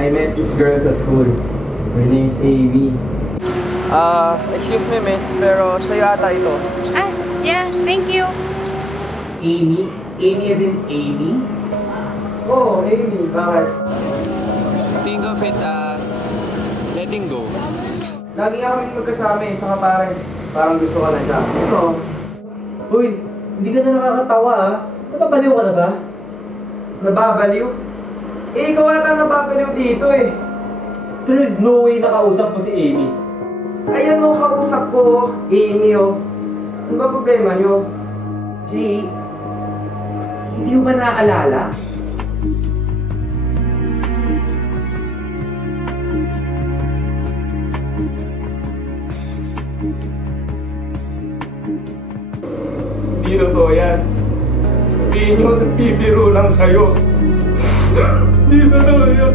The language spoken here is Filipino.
I met this girl sa school. Her name's Amy. Excuse me miss, pero sa'yo ata ito. Ah, yeah, thank you. Amy? Amy as in Amy? Oo, Amy. Bakit? Think of it as letting go. Lagi nga kami magkasama eh, saka parang gusto ka na siya. Ito. Uy, hindi ka na nakakatawa ah. Napapaliw ka na ba? Nababaliw? Eh, ikaw ata nababaliw dito eh. There is no way nakausap mo si Amy. Ayan o, kausap ko, Amy o. Ano ba problema nyo? Jay, hindi mo ba naaalala? Hindi totoo yan. Sabihin nyo, nagbibiro lang kayo. Hindi totoo yan.